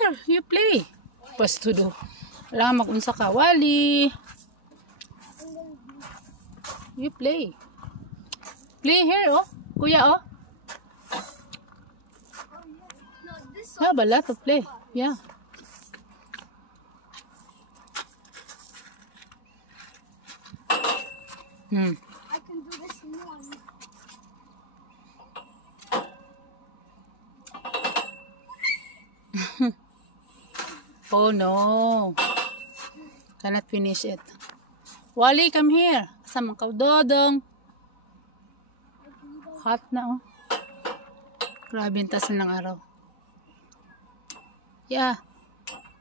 Here, you play. Pwesto do. Wala magunsa ka. Wally. You play. Play here, oh. Kuya, oh. You have a lot to play. Yeah. I can do this in one. Oh no. Cannot finish it. Wally, come here. Kasama ka, Dodong. Hot na, oh. Grabe yung taas ng araw. Yeah.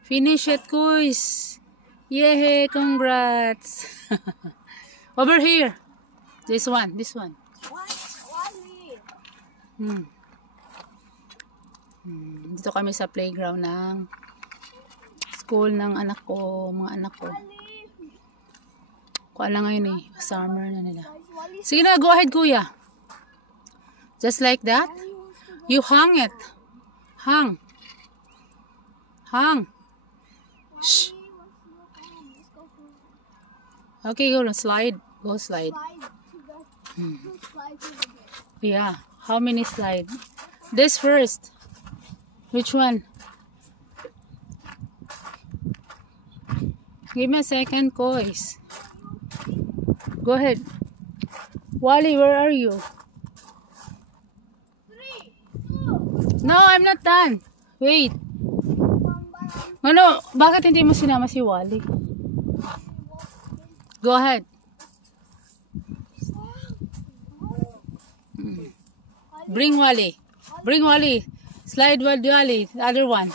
Finish it, guys. Yay, congrats. Over here. This one. Wally. Dito kami sa playground ng school ng anak ko, mga anak ko. Kuha lang ngayon eh. Summer na nila. Sige na, go ahead, kuya. Just like that. You hang it. Hang. Shh. Okay, go slide. Go slide. Yeah. How many slide? This first. Which one? Give me a second, guys. Go ahead. Wally, where are you? 3, 2. No, I'm not done. Wait. Ano? Bakit hindi mo sinama si Wally? Go ahead. Bring Wally. Bring Wally. Slide Wally. The other one.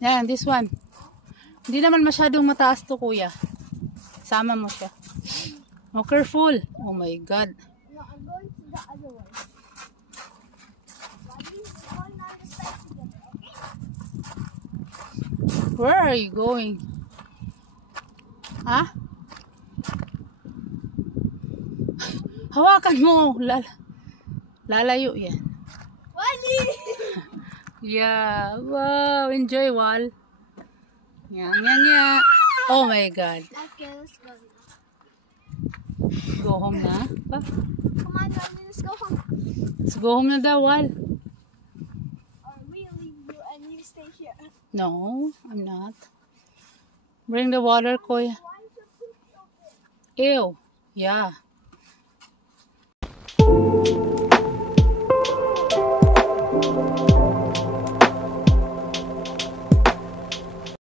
Yan, this one. Hindi naman masyadong mataas to, kuya. Sama mo siya. Oh, careful. Oh my God. No, I'm going to the other one. Wally, one on the side together, okay? Where are you going? Ha? Hawakan mo. Lalayo yan. Wally! Yeah. Wow. Enjoy, Wal. Yan. Oh my God. Okay, let's go now. Go home na. Pa? Come on, Wally, let's go home. Let's go home na daw, Wal. Or we leave you and you stay here. No, I'm not. Bring the water, kuya. Why is your poop so big? Ew. Yeah.